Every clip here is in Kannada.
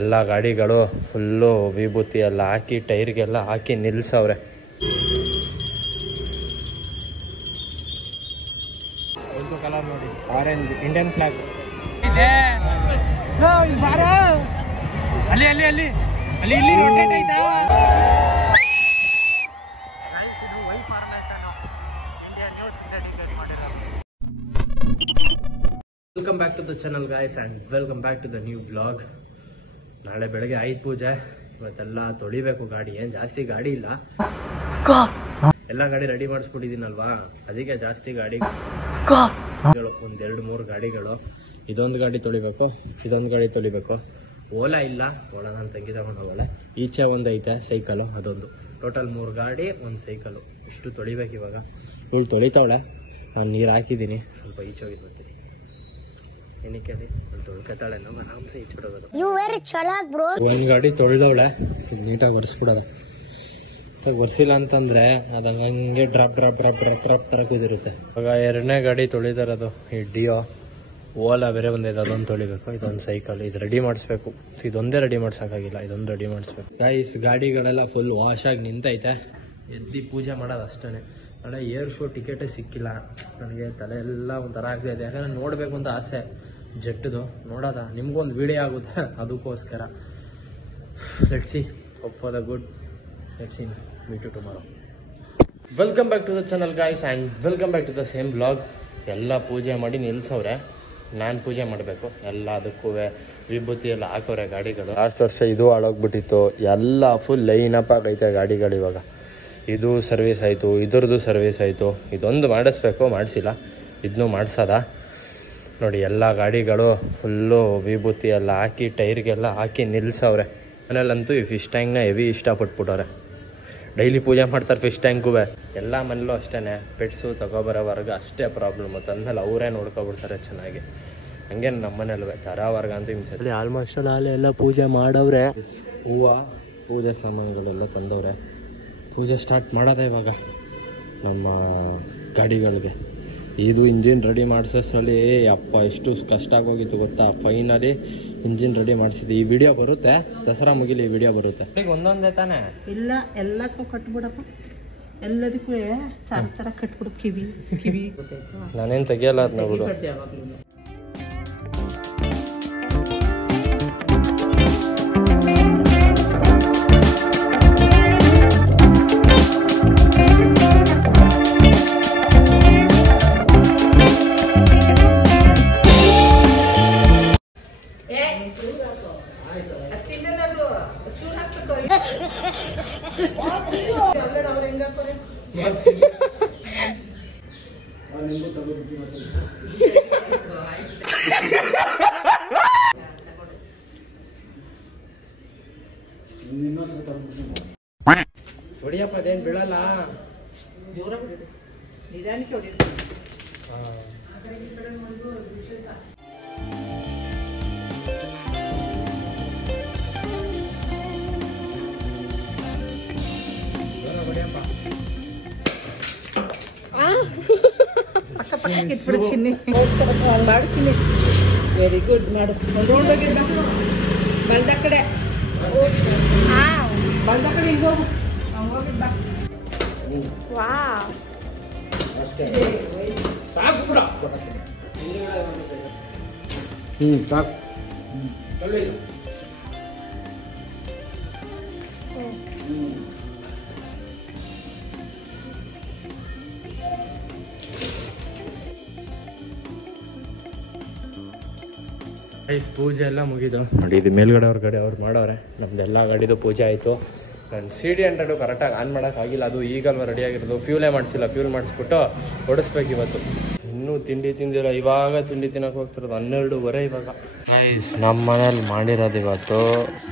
ಎಲ್ಲ ಗಾಡಿಗಳು ಫುಲ್ಲು ವಿಭೂತಿ ಎಲ್ಲ ಹಾಕಿ ಟೈರ್ಗೆಲ್ಲ ಹಾಕಿ ನಿಲ್ಸವ್ರೆ. ಕಲರ್ ನೋಡಿ, ಆರೆಂಜ್ ಇಂಡಿಯನ್ ಫ್ಲಾಗ್. ಅಲ್ಲಿ ಅಲ್ಲಿ ಅಲ್ಲಿ ಅಲ್ಲಿ ಇಲ್ಲಿ ರೊಟೇಟ್ ಆಯ್ತಾ? Welcome back to the channel guys and welcome back to the new vlog. ನಾಳೆ ಬೆಳಗ್ಗೆ ಆಯ್ತು ಪೂಜೆ, ಇವತ್ತೆಲ್ಲ ತೊಳಿಬೇಕು ಗಾಡಿ. ಏನು ಜಾಸ್ತಿ ಗಾಡಿ ಇಲ್ಲ, ಎಲ್ಲ ಗಾಡಿ ರೆಡಿ ಮಾಡಿಸ್ಬಿಟ್ಟಿದ್ದೀನಲ್ವಾ, ಅದಕ್ಕೆ ಜಾಸ್ತಿ ಗಾಡಿ ಒಂದೆರಡು ಮೂರು ಗಾಡಿಗಳು. ಇದೊಂದು ಗಾಡಿ ತೊಳಿಬೇಕು, ಇದೊಂದು ಗಾಡಿ ತೊಳಿಬೇಕು. ಓಲಾ ಇಲ್ಲ, ಓಲಾ ನನ್ನ ತಂಗಿ ತಗೊಂಡು ಹೋಗಲ್ಲ. ಈಚೆ ಒಂದು ಐತೆ ಸೈಕಲು, ಅದೊಂದು. ಟೋಟಲ್ 3 ಗಾಡಿ, 1 ಸೈಕಲು. ಇಷ್ಟು ತೊಳಿಬೇಕು ಇವಾಗ. ಇವಳು ತೊಳಿತಾವಳೆ, ನಾನು ನೀರು ಹಾಕಿದ್ದೀನಿ. ಸ್ವಲ್ಪ ಈಚೆ ಹೋಗಿ ಬರ್ತೀನಿ. ಏನಕ್ಕೆ ತೊಳ್ಕೊತಾಳೆ, ನಮ್ಮ ನಾಮ್ಸ ಈಚೆಡೋದು. ಒಂದು ಗಾಡಿ ತೊಳೆದವಳೆ, ನೀಟಾಗಿ ಒರೆಸ್ಬಿಡೋದು. ಒರೆಸಿಲ್ಲ ಅಂತಂದರೆ ಅದು ಹಂಗೆ drop drop drop drop drop ತರಕಿದಿರುತ್ತೆ. ಇವಾಗ 2ನೇ ಗಾಡಿ ತೊಳಿತಾರದು ಈ ಡಿಯೋ. ಓಲಾ ಬೇರೆ ಬಂದಿದೆ, ಅದೊಂದು ತೊಳಿಬೇಕು. ಇದೊಂದು ಸೈಕಲ್, ಇದು ರೆಡಿ ಮಾಡಿಸ್ಬೇಕು. ಇದೊಂದೇ ರೆಡಿ ಮಾಡ್ಸೋಕ್ಕಾಗಿಲ್ಲ, ಇದೊಂದು ರೆಡಿ ಮಾಡಿಸ್ಬೇಕು. ಗೈಸ್ ಗಾಡಿಗಳೆಲ್ಲ ಫುಲ್ ವಾಶಾಗಿ ನಿಂತೈತೆ. ಎದ್ದು ಪೂಜೆ ಮಾಡೋದು ಅಷ್ಟೇ. ನಾಳೆ ಏರ್ ಶೋ ಟಿಕೆಟೇ ಸಿಕ್ಕಿಲ್ಲ ನನಗೆ. ತಲೆ ಎಲ್ಲ ಒಂಥರ ಆಗ್ತಾಯಿದೆ, ಯಾಕಂದರೆ ನೋಡಬೇಕು ಅಂತ ಆಸೆ. ಜೆಟ್ಟದು ನೋಡೋದ, ನಿಮ್ಗೊಂದು ವಿಡಿಯೋ ಆಗುತ್ತೆ ಅದಕ್ಕೋಸ್ಕರ. Let's see, hope for the good. Let's see, meet you tomorrow. Welcome back to the channel guys and welcome back to the same blog. ಎಲ್ಲ ಪೂಜೆ ಮಾಡಿ ನಿಲ್ಸವ್ರೆ, ನಾನು ಪೂಜೆ ಮಾಡಬೇಕು. ಎಲ್ಲ ಅದಕ್ಕೂ ವಿಭೂತಿ ಎಲ್ಲ ಹಾಕೋರೆ ಗಾಡಿಗಳು. ಲಾಸ್ಟ್ ವರ್ಷ ಇದು ಹಾಳೋಗ್ಬಿಟ್ಟಿತ್ತು, ಎಲ್ಲ ಫುಲ್ ಲೈನ್ ಅಪ್ ಆಗೈತೆ ಗಾಡಿಗಳು. ಇವಾಗ ಇದು ಸರ್ವಿಸ್ ಆಯಿತು, ಇದ್ರದ್ದು ಸರ್ವಿಸ್ ಆಯಿತು. ಇದೊಂದು ಮಾಡಿಸ್ಬೇಕು, ಮಾಡಿಸಿಲ್ಲ, ಇದನ್ನೂ ಮಾಡಿಸೋದ. ನೋಡಿ ಎಲ್ಲ ಗಾಡಿಗಳು ಫುಲ್ಲು ವಿಭೂತಿ ಎಲ್ಲ ಹಾಕಿ ಟೈರ್ಗೆಲ್ಲ ಹಾಕಿ ನಿಲ್ಸವ್ರೆ. ಮನೇಲಂತೂ ಈ ಫಿಶ್ ಟ್ಯಾಂಕ್ನ ಹೆವಿ ಇಷ್ಟಪಟ್ಬಿಟ್ಟವ್ರೆ. ಡೈಲಿ ಪೂಜೆ ಮಾಡ್ತಾರೆ ಫಿಶ್ ಟ್ಯಾಂಕು. ಎಲ್ಲ ಮನೇಲೂ ಅಷ್ಟೇ, ಪೆಟ್ಸು ತಗೊಬರೋವರೆಗೆ ಅಷ್ಟೇ ಪ್ರಾಬ್ಲಮ್. ತಂದ್ಮೇಲೆ ಅವರೇ ನೋಡ್ಕೊಬಿಡ್ತಾರೆ ಚೆನ್ನಾಗಿ. ಹಂಗೆ ನಮ್ಮ ಮನೇಲ್ವೇ ತರೋವರೆಗೆ ಅಂತೂ ಹಿಂಸೆ. ಆಲ್ಮೋಸ್ಟ್ ಎಲ್ಲ ಪೂಜೆ ಮಾಡವ್ರೆ. ಹೂವು ಪೂಜೆ ಸಾಮಾನುಗಳೆಲ್ಲ ತಂದವ್ರೆ. ಪೂಜೆ ಸ್ಟಾರ್ಟ್ ಮಾಡೋದೆ ಇವಾಗ ನಮ್ಮ ಗಾಡಿಗಳಿಗೆ. ಇದು ಇಂಜಿನ್ ರೆಡಿ ಮಾಡಿಸೋಷ್ಟರಲ್ಲಿ ಅಪ್ಪ ಎಷ್ಟು ಕಷ್ಟ ಆಗೋಗಿತ್ತು ಗೊತ್ತಾ. ಫೈನಲಿ ಇಂಜಿನ್ ರೆಡಿ ಮಾಡಿಸಿದ್ದು. ಈ ವಿಡಿಯೋ ಬರುತ್ತೆ, ದಸರಾ ಮುಗಿಲಿ ಈ ವಿಡಿಯೋ ಬರುತ್ತೆ. ಒಂದೊಂದೇ ತಾನೇ? ಇಲ್ಲ, ಎಲ್ಲಕ್ಕೂ ಕಟ್ಬಿಡಪ್ಪ, ಎಲ್ಲದಕ್ಕೂ ಸರ್ ಥರ ಕಟ್ಬಿಡು. ಕಿವಿ ಕಿವಿ ನಾನೇನು ತೆಗಿಯಲ್ಲ ಅದನ್ನ ಬಿಡು. ಹೊಡಿಯಪ್ಪ, ಅದೇನು ಬೀಳಲ್ಲ. ನಿಧಾನಕ್ಕೆ ಹೊಡಿಯೋದು. ಮಾಡ್ತೀನಿ. ವೆರಿ ಗುಡ್, ಮಾಡು. ಬಂದ ಕಡೆ ಬಂದ ಕಡೆ ಈಗ ಹೋಗು. ಸಾಕು ಬಿಡ. ಸಾಕು. ಪೂಜೆ ಎಲ್ಲ ಮುಗಿದು ನೋಡಿ. ಇದು ಮೇಲ್ಗಡೆ ಅವ್ರ ಗಾಡಿ ಅವ್ರು ಮಾಡೋರೆ, ನಮ್ದೆಲ್ಲ ಗಾಡಿದು ಪೂಜೆ ಆಯಿತು. ನಾನು CD100 ಕರೆಕ್ಟಾಗಿ ಆನ್ ಮಾಡೋಕ್ಕಾಗಿಲ್ಲ, ಅದು ಈಗಲ್ವ ರೆಡಿ ಆಗಿರೋದು. ಫ್ಯೂಲೇ ಮಾಡಿಸಿಲ್ಲ, ಫ್ಯೂಲ್ ಮಾಡಿಸ್ಬಿಟ್ಟು ಓಡಿಸ್ಬೇಕು ಇವತ್ತು. ಇನ್ನೂ ತಿಂಡಿ ತಿಂದಿಲ್ಲ, ಇವಾಗ ತಿಂಡಿ ತಿನ್ನೋಕೆ ಹೋಗ್ತಿರೋದು 12:30 ಇವಾಗ. ನಮ್ಮ ಮನೇಲಿ ಮಾಡಿರೋದು ಇವತ್ತು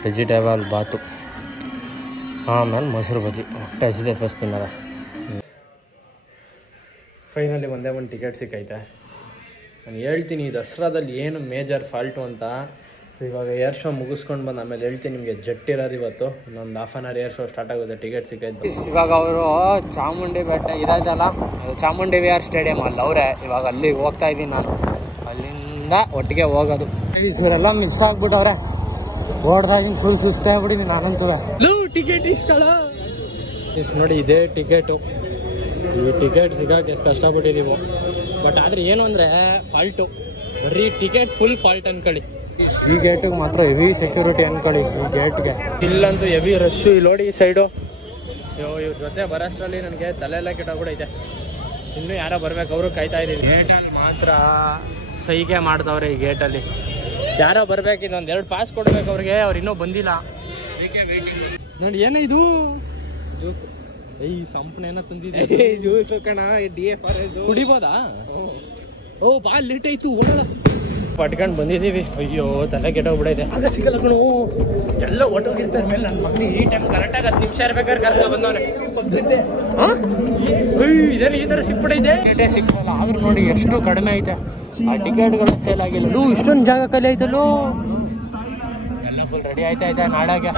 ವೆಜಿಟೇಬಲ್ ಬಾತು, ಆಮೇಲೆ ಮೊಸರು ಬಜ್ಜಿ. ಹೊಟ್ಟೆ ಹಸಿದೆ ಫಸ್ಟ್ ತಿನ್ನೋದ. ಫೈನಲಿ ಒಂದೇ ಒಂದು ಟಿಕೆಟ್ ಸಿಕ್ಕೈತೆ. ನಾನು ಹೇಳ್ತೀನಿ ದಸರಾದಲ್ಲಿ ಏನು ಮೇಜರ್ ಫಾಲ್ಟು ಅಂತ. ಇವಾಗ ಏರ್ ಶೋ ಮುಗಿಸ್ಕೊಂಡು ಬಂದು ಆಮೇಲೆ ಹೇಳ್ತೀನಿ ನಿಮಗೆ. ಜೆಟ್ ಇರೋದು ಇವತ್ತು, ಇನ್ನೊಂದು half an hour air show start ಆಗುತ್ತೆ. ಟಿಕೆಟ್ ಸಿಕ್ಕೈತೆ. ಇವಾಗ ಅವರು ಚಾಮುಂಡಿ ಬೆಟ್ಟ ಇದೆಯಲ್ಲ, ಚಾಮುಂಡಿ ವಿಹಾರ್ ಸ್ಟೇಡಿಯಂ ಅಲ್ಲಿ ಅವರೇ. ಇವಾಗ ಅಲ್ಲಿ ಹೋಗ್ತಾ ಇದ್ದೀನಿ ನಾನು, ಅಲ್ಲಿಂದ ಒಟ್ಟಿಗೆ ಹೋಗೋದು. ಇವರೆಲ್ಲ ಮಿಸ್ ಆಗ್ಬಿಟ್ಟವ್ರೆ. ಓಡ್ದಾಗ ಫುಲ್ ಸುಸ್ತಾಗ್ಬಿಟ್ಟಿದ್ದೀನಿ ನಾನಂತೂ. ಟಿಕೆಟ್ ಇಸ್ಕೊಳ್ಳ ನೋಡಿ, ಇದೇ ಟಿಕೆಟು. ಈ ಟಿಕೆಟ್ ಸಿಗೋಕೆ ಎಷ್ಟು ಕಷ್ಟಪಟ್ಟಿದ್ದೀವೋ. ಬಟ್ ಆದರೆ ಏನು ಅಂದರೆ ಫಾಲ್ಟು, ಬರೀ ಟಿಕೆಟ್ ಫುಲ್ ಫಾಲ್ಟ್ ಅನ್ಕೊಳ್ಳಿ. ಈ ಗೇಟಿಗೆ ಮಾತ್ರ ಹೆವಿ ಸೆಕ್ಯೂರಿಟಿ ಅನ್ಕೊಳ್ಳಿ. ಈ ಗೇಟ್ಗೆ ಇಲ್ಲಂತೂ ಹೆವಿ ರಶ್ಶು. ಇಲ್ಲಿ ನೋಡಿ ಈ ಸೈಡು. ಇವ್ರ ಜೊತೆ ಬರೋಷ್ಟರಲ್ಲಿ ನನಗೆ ತಲೆ ಎಲ್ಲ ಕೆಟ್ಟೋಗ್ಬಿಡೈತೆ. ಇನ್ನೂ ಯಾರೋ ಬರ್ಬೇಕು, ಅವರು ಕಾಯ್ತಾ ಇದ್ದೀವಿ. ಗೇಟಲ್ಲಿ ಮಾತ್ರ ಸೈಗೆ ಮಾಡ್ತವ್ರೆ. ಈ ಗೇಟಲ್ಲಿ ಯಾರೋ ಬರ್ಬೇಕು, ಇನ್ನೊಂದು 2 ಪಾಸ್ ಕೊಡ್ಬೇಕು ಅವ್ರಿಗೆ. ಅವ್ರು ಇನ್ನೂ ಬಂದಿಲ್ಲ, ಅದಕ್ಕೆ ವೇಟಿಂಗ್. ನೋಡಿ ಏನೋ ಇದು ಜ್ಯೂಸ್. ಸಂಪಣೆನ ತಂದಿದ್ದೆ ಜ್ಯೂಸ್ ಕಣ. DFR ಕುಡಿಬೋದಾ? ಓ ಬಾ ಲೇಟ್ ಆಯ್ತು, ಓಡೋಣ. ಪಟ್ಕೊಂಡು ಬಂದಿದ್ದೀವಿ. ಅಯ್ಯೋ ತಲೆ ಕೆಟ್ಟೋಗ್ಬಿಡೈತೆ. ಆಗ ಸಿಗಲ್ಲ ಕಣು, ಎಲ್ಲ ಒಟ್ಟೋಗಿರ್ತಾರೆ ಮೇಲೆ. ನನ್ನ ಮಗನಿಗೆ ಈ ಟೈಮ್ ಕರೆಕ್ಟಾಗಿ 10 ನಿಮಿಷ ಇರ್ಬೇಕಾದ್ರೆ ಕರ್ಕೊಂಡು ಬಂದವನೆ. ಇದೇನು ಈ ಥರ ಸಿಕ್ಬಿಡೈತೆ. ಟಿಕೆಟೇ ಸಿಕ್ಕಲ್ಲ. ಆದ್ರೂ ನೋಡಿ ಎಷ್ಟು ಕಡಿಮೆ ಐತೆ. ಆ ಟಿಕೆಟ್ಗಳು ಸೇಲ್ ಆಗಿಲ್ಲ. ಇಷ್ಟೊಂದು ಜಾಗ ಖಾಲಿ ಆಯ್ತಲ್ಲೋ. ಎಲ್ಲ ಫುಲ್ ರೆಡಿ ಆಯ್ತಾ ನಾಡಾಗೆ.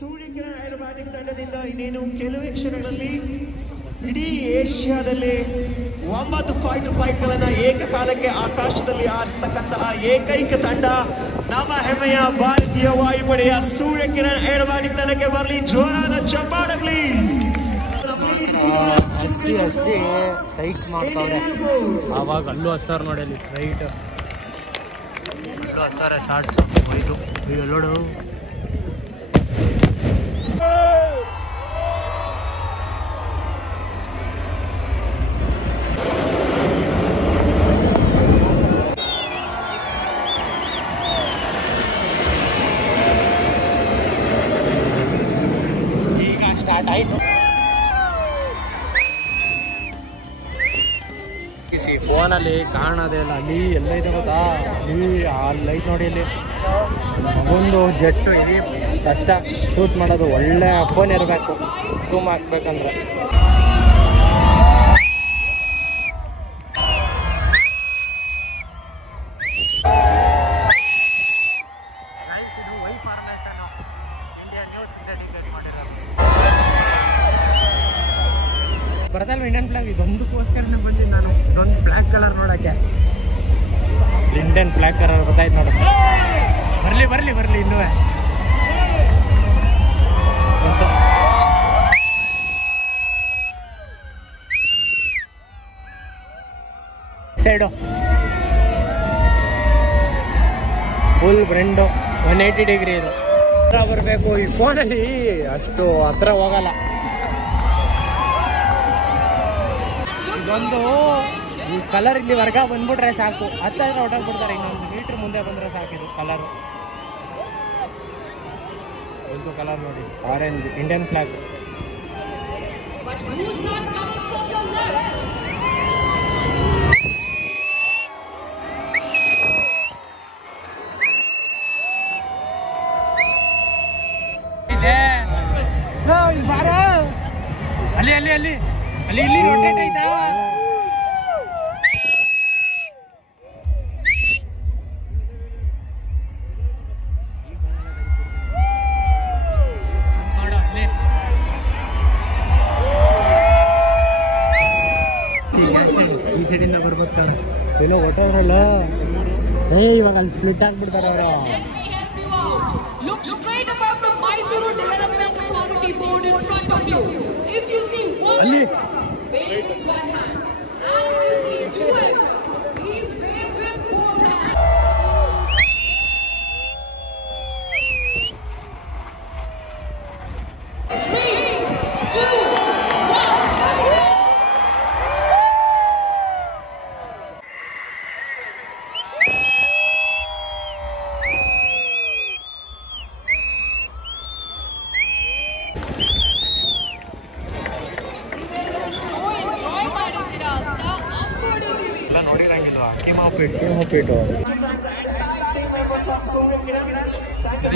ಸೂರ್ಯಕಿರಣ್ ಏರೋಬ್ಯಾಟಿಕ್ ತಂಡದಿಂದ ಇನ್ನೇನು ಕೆಲವೇ ಕ್ಷಣಗಳಲ್ಲಿ ಇಡೀ ಏಷ್ಯಾದಲ್ಲಿ 9 ಫೈಟ್ಗಳನ್ನ ಏಕಕಾಲಕ್ಕೆ ಆಕಾಶದಲ್ಲಿ ಆರಿಸತಕ್ಕಂತಹ ಏಕೈಕ ತಂಡ ನಮ್ಮ ಹೆಮ್ಮೆಯ ಭಾರತೀಯ ವಾಯುಪಡೆಯ ಸೂರ್ಯಕಿರಣ್ ಏರೋಬ್ಯಾಟಿಕ್ ತಂಡಕ್ಕೆ ಬರಲಿ ಜೋರಾದ ಚಪ್ಪಾಳೆ ಪ್ಲೀಸ್. ಹಸಿ ಸೈಕ್ ಮಾಡ್ತಾವ್ರೆ. ಆವಾಗ ಅಲ್ಲೂ ಹಸ್ತಾರ ನೋಡಿ, ಅಲ್ಲಿ ರೈಟ್ ಅಲ್ಲೂ ಹಸ್ತಾರ. ಶಾರ್ಟ್ಸ್ ಹೋಯ್ತು ಎಲ್ಲೋಡು. ಈಗ ಸ್ಟಾರ್ಟ್ ಆಯ್ತು. ಫೋನಲ್ಲಿ ಕಾಣೋದೇ ಇಲ್ಲ. ಅಲ್ಲಿ ಎಲ್ಲ ಇದೆ ಗೊತ್ತಾ, ಅಲ್ಲಿ ಆ ಲೈಟ್ ನೋಡಿ. ಅಲ್ಲಿ ಒಂದು ಜಸ್ಟ್ ಇಲ್ಲಿ ಕಷ್ಟ ಶೂಟ್ ಮಾಡೋದು. ಒಳ್ಳೆ ಫೋನ್ ಇರಬೇಕು ಜೂಮ್ ಹಾಕ್ಬೇಕಂದ್ರೆ. ಬರ್ತಲ್ವ ಇಂಡಿಯನ್ ಫ್ಲಾಗ್? ಇದೊಂದಕ್ಕೋಸ್ಕರನೇ ಬಂದಿದ್ದು ನಾನು, ಇದೊಂದು ಬ್ಲ್ಯಾಕ್ ಕಲರ್ ನೋಡೋಕ್ಕೆ. ಇಂಡಿಯನ್ ಬ್ಲ್ಯಾಕ್ ಕಲರ್ ಗೊತ್ತಾಯ್ತು ನೋಡು. ಬರಲಿ ಇನ್ನೂ ಸೈಡು ಫುಲ್ ಬ್ರೆಂಡು 180 ಡಿಗ್ರಿ ಇದು. ಹತ್ರ ಬರಬೇಕು. ಈ ಫೋನಲ್ಲಿ ಅಷ್ಟು ಹತ್ರ ಹೋಗಲ್ಲ. ಇದೊಂದು ಈ ಕಲರ್ ಇಲ್ಲಿ ವರ್ಗ ಬಂದ್ಬಿಟ್ರೆ ಸಾಕು. ಹತ್ತಿರ ಹೊಟ್ಟೋಗ್ಬಿಡ್ತಾರೆ. ಇನ್ನೊಂದು ಮೀಟ್ರ್ ಮುಂದೆ ಬಂದರೆ ಸಾಕಿದು ಕಲರ್. ಒಂದು ಕಲರ್ ನೋಡಿ, ಆರೆಂಜ್ ಇಂಡಿಯನ್ ಫ್ಲಾಗ್. ಅಲ್ಲಿ ಇಲ್ಲಿ ರೊಟೇಟ್ ಆಯ್ತಾ? ಈ ಸೈಡಿಂದ ಬರ್ಬೇಕು. ಏನೋ ಹೊಟ್ಟೋದ್ರಲ್ಲ, ಇವಾಗ ಅಲ್ಲಿ ಸ್ಪ್ಲಿಟ್ ಆಗ್ಬಿಡ್ತಾರೆ ಅವರು. Look straight above the Mysuru Development Authority board in front of you. If you see one hand, wave with one hand. And if you see two hands, please wave with both hands. 3, 2, 1.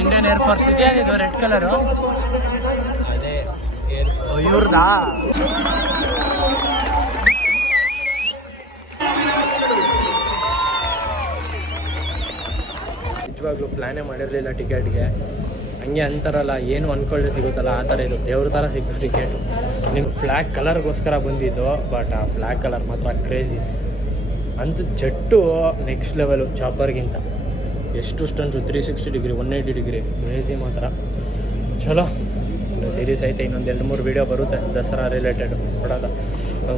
Indian air force ಇದೆ. ಇದು ರೆಡ್ ಕಲರ್ ಅದೇ ಇವ್ರದಾ? ನಿಜವಾಗ್ಲೂ ಪ್ಲಾನೇ ಮಾಡಿರಲಿಲ್ಲ ಟಿಕೆಟ್ಗೆ. ಹಂಗೆ ಅಂತಾರಲ್ಲ, ಏನು ಅನ್ಕೊಳ್ಳೆ ಸಿಗುತ್ತಲ್ಲ ಆ ಥರ ಇದು ದೇವ್ರ ಥರ ಸಿಕ್ತು ಟಿಕೆಟ್. ನಿಮ್ಮ ಫ್ಲ್ಯಾಗ್ ಕಲರ್ಗೋಸ್ಕರ ಬಂದಿದ್ದು. ಬಟ್ ಆ ಫ್ಲ್ಯಾಗ್ ಕಲರ್ ಮಾತ್ರ ಕ್ರೇಜಿ. ಅಂತ ಜೆಟ್ಟು ನೆಕ್ಸ್ಟ್ ಲೆವೆಲು ಚಾಪರ್ಗಿಂತ. ಎಷ್ಟು ಸ್ಟನ್ಸು 360 ಡಿಗ್ರಿ 180 ಡಿಗ್ರಿ ಕ್ರೇಜಿ ಮಾತ್ರ. ಚಲೋ ಸೀರೀಸ್ ಐತೆ, ಇನ್ನೊಂದು 2-3 ವೀಡಿಯೋ ಬರುತ್ತೆ ದಸರಾ ರಿಲೇಟೆಡ್ ನೋಡೋಲ್ಲ.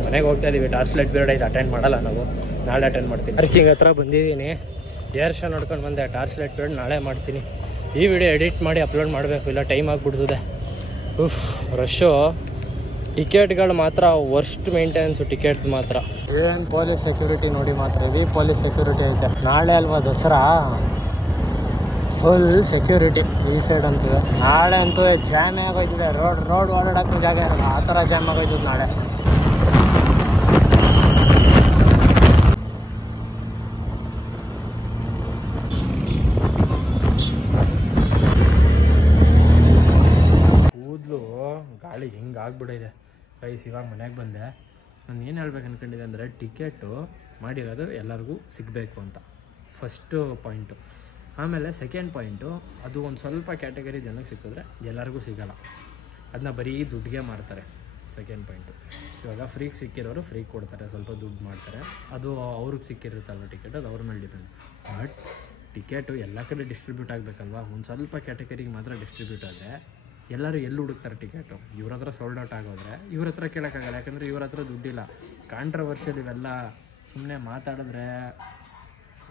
ಮನೆಗೆ ಹೋಗ್ತಾ ಇದ್ದೀವಿ, ಟಾರ್ಚ್ ಲೈಟ್ ಪೀರಿಯಡ್ ಐತೆ, ಅಟೆಂಡ್ ಮಾಡಲ್ಲ ನಾವು, ನಾಳೆ ಅಟೆಂಡ್ ಮಾಡ್ತೀನಿ. ಪಾರ್ಕಿಂಗ್ ಹತ್ರ ಬಂದಿದ್ದೀನಿ, ಏರ್ ಶೋ ನೋಡ್ಕೊಂಡು ಬಂದೆ. ಟಾರ್ಚ್ ಲೈಟ್ ಪೀರಿಯಡ್ ನಾಳೆ ಮಾಡ್ತೀನಿ. ಈ ವಿಡಿಯೋ ಎಡಿಟ್ ಮಾಡಿ ಅಪ್ಲೋಡ್ ಮಾಡಬೇಕು, ಇಲ್ಲ ಟೈಮ್ ಆಗಿಬಿಡ್ತದೆ. ರಶ್ಶು. ಟಿಕೆಟ್ಗಳು ಮಾತ್ರ ವರ್ಸ್ಟ್ ಮೇಂಟೆನೆನ್ಸು, ಟಿಕೆಟ್ ಮಾತ್ರ. ಏನು ಪೊಲೀಸ್ ಸೆಕ್ಯೂರಿಟಿ ನೋಡಿ ಮಾತ್ರ, ಹೆವಿ ಪೊಲೀಸ್ ಸೆಕ್ಯೂರಿಟಿ ಐತೆ. ನಾಳೆ ಅಲ್ವಾ ದಸರಾ, ಫುಲ್ ಸೆಕ್ಯೂರಿಟಿ ಈ ಸೈಡ್ ಅಂತಿದೆ. ನಾಳೆ ಅಂತೂ ಜಾಮೇ ಆಗೋಯ್ತಿದೆ, ರೋಡ್ ಓಡಾಡೋಕ್ಕೆ ಜಾಗ ಇರಲ್ಲ, ಆ ಥರ ಜಾಮ್ ಆಗೋಯ್ತದೆ ನಾಳೆ. ಕೂದಲು ಗಾಳಿ ಹಿಂಗೆ ಆಗ್ಬಿಟ್ಟಿದೆ ಗೈಸ್. ಇವಾಗ ಮನೆಗೆ ಬಂದೆ. ನಾನು ಏನು ಹೇಳ್ಬೇಕು ಅಂದ್ಕೊಂಡಿದ್ದೆ ಅಂದರೆ, ಟಿಕೆಟು ಮಾಡಿರೋದು ಎಲ್ಲರಿಗೂ ಸಿಗಬೇಕು ಅಂತ ಫಸ್ಟು ಪಾಯಿಂಟು. ಆಮೇಲೆ ಸೆಕೆಂಡ್ ಪಾಯಿಂಟು, ಅದು ಒಂದು ಸ್ವಲ್ಪ ಕ್ಯಾಟಗರಿ ಜನಕ್ಕೆ ಸಿಕ್ಕಿದ್ರೆ ಎಲ್ಲರಿಗೂ ಸಿಗೋಲ್ಲ, ಅದನ್ನ ಬರೀ ದುಡ್ಡಿಗೆ ಮಾರ್ತಾರೆ. ಸೆಕೆಂಡ್ ಪಾಯಿಂಟು, ಇವಾಗ ಫ್ರೀಗೆ ಸಿಕ್ಕಿರೋರು ಫ್ರೀಗೆ ಕೊಡ್ತಾರೆ, ಸ್ವಲ್ಪ ದುಡ್ಡು ಮಾಡ್ತಾರೆ, ಅದು ಅವ್ರಿಗೆ ಸಿಕ್ಕಿರುತ್ತಲ್ವ ಟಿಕೆಟ್, ಅದು ಅವ್ರ ಮೇಲೆ ಡಿಪೆಂಡ್. ಬಟ್ ಟಿಕೆಟು ಎಲ್ಲ ಕಡೆ ಡಿಸ್ಟ್ರಿಬ್ಯೂಟ್ ಆಗಬೇಕಲ್ವ, ಒಂದು ಸ್ವಲ್ಪ ಕ್ಯಾಟಗರಿಗೆ ಮಾತ್ರ ಡಿಸ್ಟ್ರಿಬ್ಯೂಟ್ ಆದರೆ ಎಲ್ಲರೂ ಎಲ್ಲಿ ಹುಡುಕ್ತಾರೆ ಟಿಕೆಟು. ಇವ್ರ ಹತ್ರ ಸೋಲ್ಡ್ ಔಟ್ ಆಗೋದ್ರೆ ಇವ್ರ ಹತ್ರ ಕೇಳೋಕ್ಕಾಗಲ್ಲ, ಯಾಕಂದರೆ ಇವ್ರ ಹತ್ರ ದುಡ್ಡಿಲ್ಲ. ಕಾಂಟ್ರವರ್ಷಿಯಲ್ ಇವೆಲ್ಲ ಸುಮ್ಮನೆ ಮಾತಾಡಿದ್ರೆ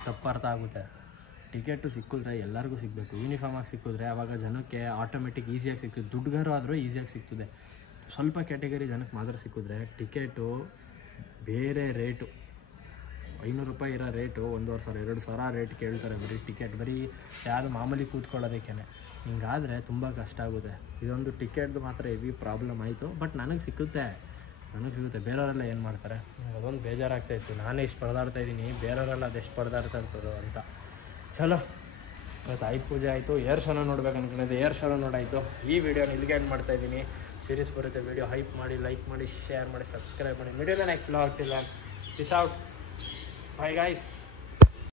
ತಪ್ಪು ಅರ್ಥ ಆಗುತ್ತೆ. ಟಿಕೆಟು ಸಿಕ್ಕಿದ್ರೆ ಎಲ್ಲರಿಗೂ ಸಿಗಬೇಕು, ಯೂನಿಫಾರ್ಮಾಗಿ ಸಿಕ್ಕಿದ್ರೆ ಆವಾಗ ಜನಕ್ಕೆ ಆಟೋಮೆಟಿಕ್ ಈಸಿಯಾಗಿ ಸಿಕ್ಕಿದೆ. ದುಡ್ಡುಗಾರು ಆದರೂ ಈಸಿಯಾಗಿ ಸಿಗ್ತದೆ. ಸ್ವಲ್ಪ ಕ್ಯಾಟಗರಿ ಜನಕ್ಕೆ ಮಾತ್ರ ಸಿಕ್ಕಿದ್ರೆ ಟಿಕೆಟು ಬೇರೆ ರೇಟು, 500 ರೂಪಾಯಿ ಇರೋ ರೇಟು 1,500 2,000 ರೇಟ್ ಕೇಳ್ತಾರೆ ಬರೀ ಟಿಕೆಟ್, ಬರೀ ಯಾವುದು ಮಾಮೂಲಿ ಕೂತ್ಕೊಳ್ಳೋದಕ್ಕೇ. ಹಿಂಗಾದರೆ ತುಂಬ ಕಷ್ಟ ಆಗುತ್ತೆ. ಇದೊಂದು ಟಿಕೆಟ್ದು ಮಾತ್ರ ಹೆವಿ ಪ್ರಾಬ್ಲಮ್ ಆಯಿತು. ಬಟ್ ನನಗೆ ಸಿಗುತ್ತೆ, ಬೇರೆಯವರೆಲ್ಲ ಏನು ಮಾಡ್ತಾರೆ, ಅದೊಂದು ಬೇಜಾರಾಗ್ತಾಯಿತ್ತು. ನಾನೇ ಇಷ್ಟು ಪರದಾಡ್ತಾ ಇದ್ದೀನಿ, ಬೇರೆಯವರೆಲ್ಲ ಅದೆಷ್ಟು ಪರದಾಡ್ತಾ ಇರ್ತದೋ ಅಂತ. ಚಲೋ, ಇವತ್ತು ಆಯುಧ ಪೂಜೆ ಆಯಿತು, ಏರ್ ಶೋನ ನೋಡ್ಬೇಕು ಅಂದ್ಕೊಂಡಿದ್ದೆ, ಏರ್ ಶೋನ ನೋಡಾಯಿತು. ಈ ವಿಡಿಯೋನ ಇಲ್ಲಿಗೆ ಎಂಡ್ ಮಾಡ್ತಾಯಿದ್ದೀನಿ. ಸೀರೀಸ್ ಬರುತ್ತೆ, ವಿಡಿಯೋ ಹೈಪ್ ಮಾಡಿ, ಲೈಕ್ ಮಾಡಿ, ಶೇರ್ ಮಾಡಿ, ಸಬ್ಸ್ಕ್ರೈಬ್ ಮಾಡಿ. ವಿಡಿಯೋನ ನೆಕ್ಸ್ಟ್ ವ್ಲಾಗ್ ಆಗ್ತಿಲ್ಲ. Piece out, bye guys.